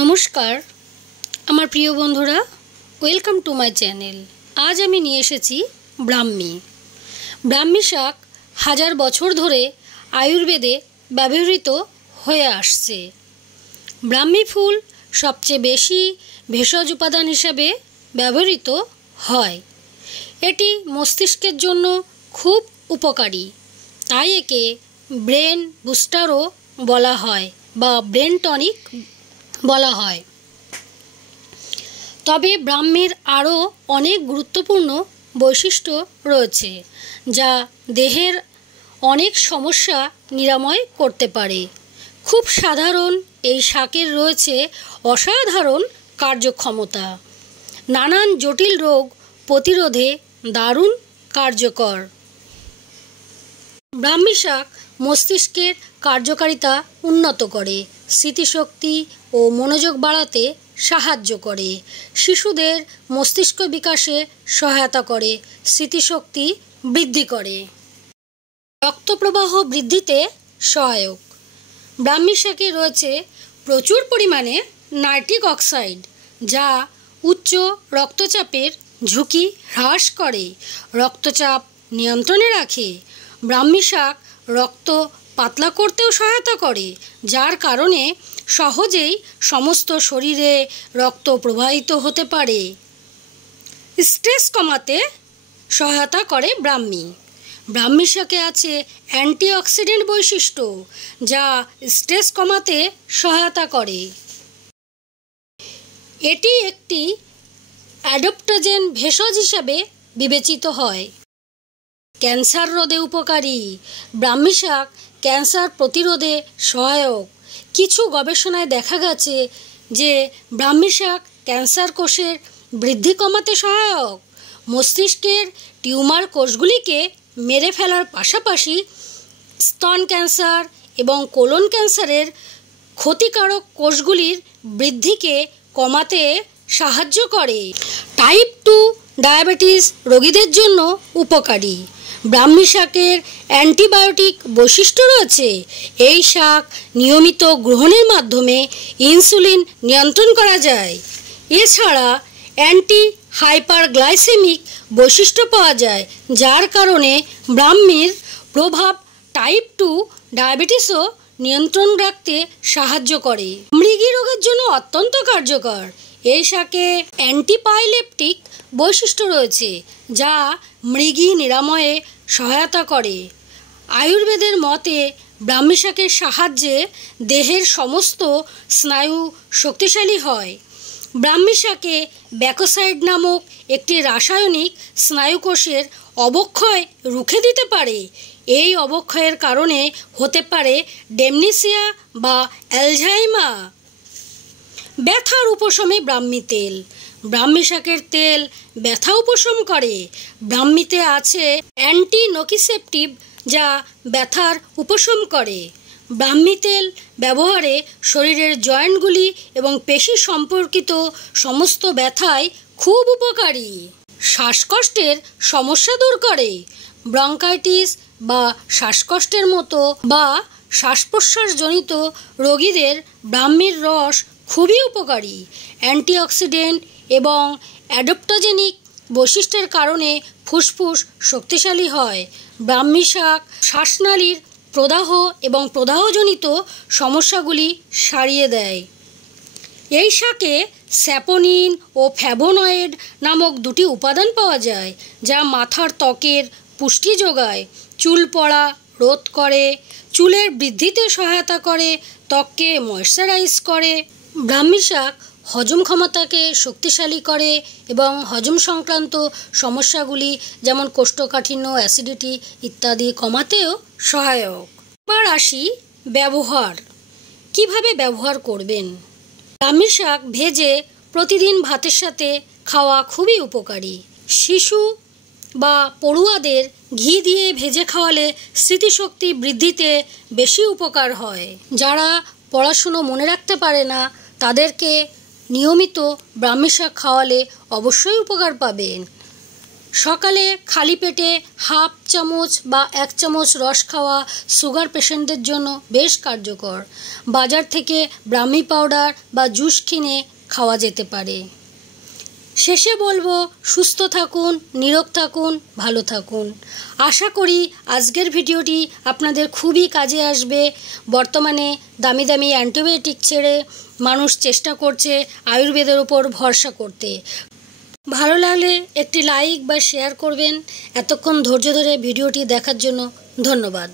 নমস্কার আমার প্রিয় বন্ধুরা, ওয়েলকাম টু মাই চ্যানেল। আজ আমি নিয়ে এসেছি ব্রাহ্মী শাক হাজার বছর ধরে আয়ুর্বেদে ব্যবহৃত হয়ে আসছে। ব্রাহ্মী ফুল সবচেয়ে বেশি ভেষজ উপাদান হিসাবে ব্যবহৃত হয়। এটি মস্তিষ্কের জন্য খুব উপকারী, তাই একে ব্রেন বুস্টারও বলা হয় বা ব্রেন টনিক বলা হয়। তবে ব্রাহ্মীর আরও অনেক গুরুত্বপূর্ণ বৈশিষ্ট্য রয়েছে যা দেহের অনেক সমস্যা নিরাময় করতে পারে। খুব সাধারণ এই শাকের রয়েছে অসাধারণ কার্যক্ষমতা, নানান জটিল রোগ প্রতিরোধে দারুণ কার্যকর। ব্রাহ্মী শাক মস্তিষ্কের কার্যকারিতা উন্নত করে, স্মৃতিশক্তি ও মনোযোগ বাড়াতে সাহায্য করে, শিশুদের মস্তিষ্ক বিকাশে সহায়তা করে, স্মৃতিশক্তি বৃদ্ধি করে, রক্তপ্রবাহ বৃদ্ধিতে সহায়ক। ব্রাহ্মী শাকে রয়েছে প্রচুর পরিমাণে নাইট্রিক অক্সাইড, যা উচ্চ রক্তচাপের ঝুঁকি হ্রাস করে, রক্তচাপ নিয়ন্ত্রণে রাখে। ব্রাহ্মী শাক রক্ত পাতলা করতেও সহায়তা করে, যার কারণে সহজেই সমস্ত শরীরে রক্ত প্রবাহিত হতে পারে। স্ট্রেস কমাতে সহায়তা করে ব্রাহ্মী শাকে আছে অ্যান্টিঅক্সিডেন্ট বৈশিষ্ট্য, যা স্ট্রেস কমাতে সহায়তা করে। এটি একটি অ্যাডাপ্টোজেন ভেষজ হিসাবে বিবেচিত হয়। ক্যান্সার রোধে উপকারী। ব্রাহ্মী শাক ক্যান্সার প্রতিরোধে সহায়ক। কিছু গবেষণায় দেখা গেছে যে ব্রাহ্মী শাক ক্যান্সার কোষের বৃদ্ধি কমাতে সহায়ক, মস্তিষ্কের টিউমার কোষগুলিকে মেরে ফেলার পাশাপাশি স্তন ক্যান্সার এবং কোলন ক্যান্সারের ক্ষতিকারক কোষগুলির বৃদ্ধিকে কমাতে সাহায্য করে। টাইপ 2 ডায়াবেটিস রোগীদের জন্য উপকারী। ব্রাহ্মী শাকের অ্যান্টিবায়োটিক বৈশিষ্ট্য রয়েছে। এই শাক নিয়মিত গ্রহণের মাধ্যমে ইনসুলিন নিয়ন্ত্রণ করা যায়। এছাড়া অ্যান্টি হাইপারগ্লাইসেমিক বৈশিষ্ট্য পাওয়া যায়, যার কারণে ব্রাহ্মীর প্রভাব টাইপ 2 ডায়াবেটিসও নিয়ন্ত্রণ রাখতে সাহায্য করে। মৃগী রোগের জন্য অত্যন্ত কার্যকর। এই শাকে অ্যান্টিপাইলেপটিক বৈশিষ্ট্য রয়েছে, যা মৃগী নিরাময়ে সহায়তা করে। আয়ুর্বেদের মতে ব্রাহ্মী শাকের সাহায্যে দেহের সমস্ত স্নায়ু শক্তিশালী হয়। ব্রাহ্মী শাকে ব্যাকোসাইড নামক একটি রাসায়নিক স্নায়ুকোষের অবক্ষয় রুখে দিতে পারে। এই অবক্ষয়ের কারণে হতে পারে ডেমনেশিয়া বা অ্যালঝাইমার। ব্যথার উপশমে ব্রাহ্মী তেল। ব্রাহ্মী শাকের তেল ব্যথা উপশম করে। ব্রাহ্মীতে আছে অ্যান্টি নকিসেপটিভ, যা ব্যথার উপশম করে। ব্রাহ্মী তেল ব্যবহারে শরীরের জয়েন্টগুলি এবং পেশি সম্পর্কিত সমস্ত ব্যথায় খুব উপকারী। শ্বাসকষ্টের সমস্যা দূর করে। ব্রঙ্কাইটিস বা শ্বাসকষ্টের মতো বা শ্বাস প্রশ্বাসজনিত রোগীদের ব্রাহ্মীর রস খুবই উপকারী। অ্যান্টিঅক্সিডেন্ট এবং অ্যাডাপ্টোজেনিক বৈশিষ্ট্যের কারণে ফুসফুস শক্তিশালী হয়। ব্রাহ্মী শাক শ্বাসনালীর প্রদাহ এবং প্রদাহজনিত সমস্যাগুলি সারিয়ে দেয়। এই শাকে স্যাপোনিন ও ফ্ল্যাভোনয়েড নামক দুটি উপাদান পাওয়া যায়, যা মাথার ত্বকের পুষ্টি যোগায়, চুল পড়া রোধ করে, চুলের বৃদ্ধিতে সহায়তা করে, ত্বককে ময়েশ্চারাইজ করে। ব্রাহ্মী শাক হজম ক্ষমতাকে শক্তিশালী করে এবং হজম সংক্রান্ত সমস্যাগুলি যেমন কোষ্ঠকাঠিন্য, অ্যাসিডিটি ইত্যাদি কমাতেও সহায়ক। এবার আসি ব্যবহার। কিভাবে ব্যবহার করবেন? ব্রাহ্মী শাক ভেজে প্রতিদিন ভাতের সাথে খাওয়া খুবই উপকারী। শিশু বা পড়ুয়াদের ঘি দিয়ে ভেজে খাওয়ালে স্মৃতিশক্তি বৃদ্ধিতে বেশি উপকার হয়। যারা পড়াশুনো মনে রাখতে পারে না, তাদেরকে নিয়মিত ব্রাহ্মী শাক খাওয়ালে অবশ্যই উপকার পাবেন। সকালে খালি পেটে হাফ চামচ বা 1 চামচ রস খাওয়া সুগার পেশেন্টদের জন্য বেশ কার্যকর। বাজার থেকে ব্রাহ্মী পাউডার বা জুস কিনে খাওয়া যেতে পারে। শেষে বলবো, সুস্থ থাকুন, নিরোগ থাকুন, ভালো থাকুন। আশা করি আজকের ভিডিওটি আপনাদের খুবই কাজে আসবে। বর্তমানে দামি দামি অ্যান্টিবায়োটিক ছেড়ে মানুষ চেষ্টা করছে আয়ুর্বেদের ওপর ভরসা করতে। ভালো লাগলে একটি লাইক বা শেয়ার করবেন। এতক্ষণ ধৈর্য ধরে ভিডিওটি দেখার জন্য ধন্যবাদ।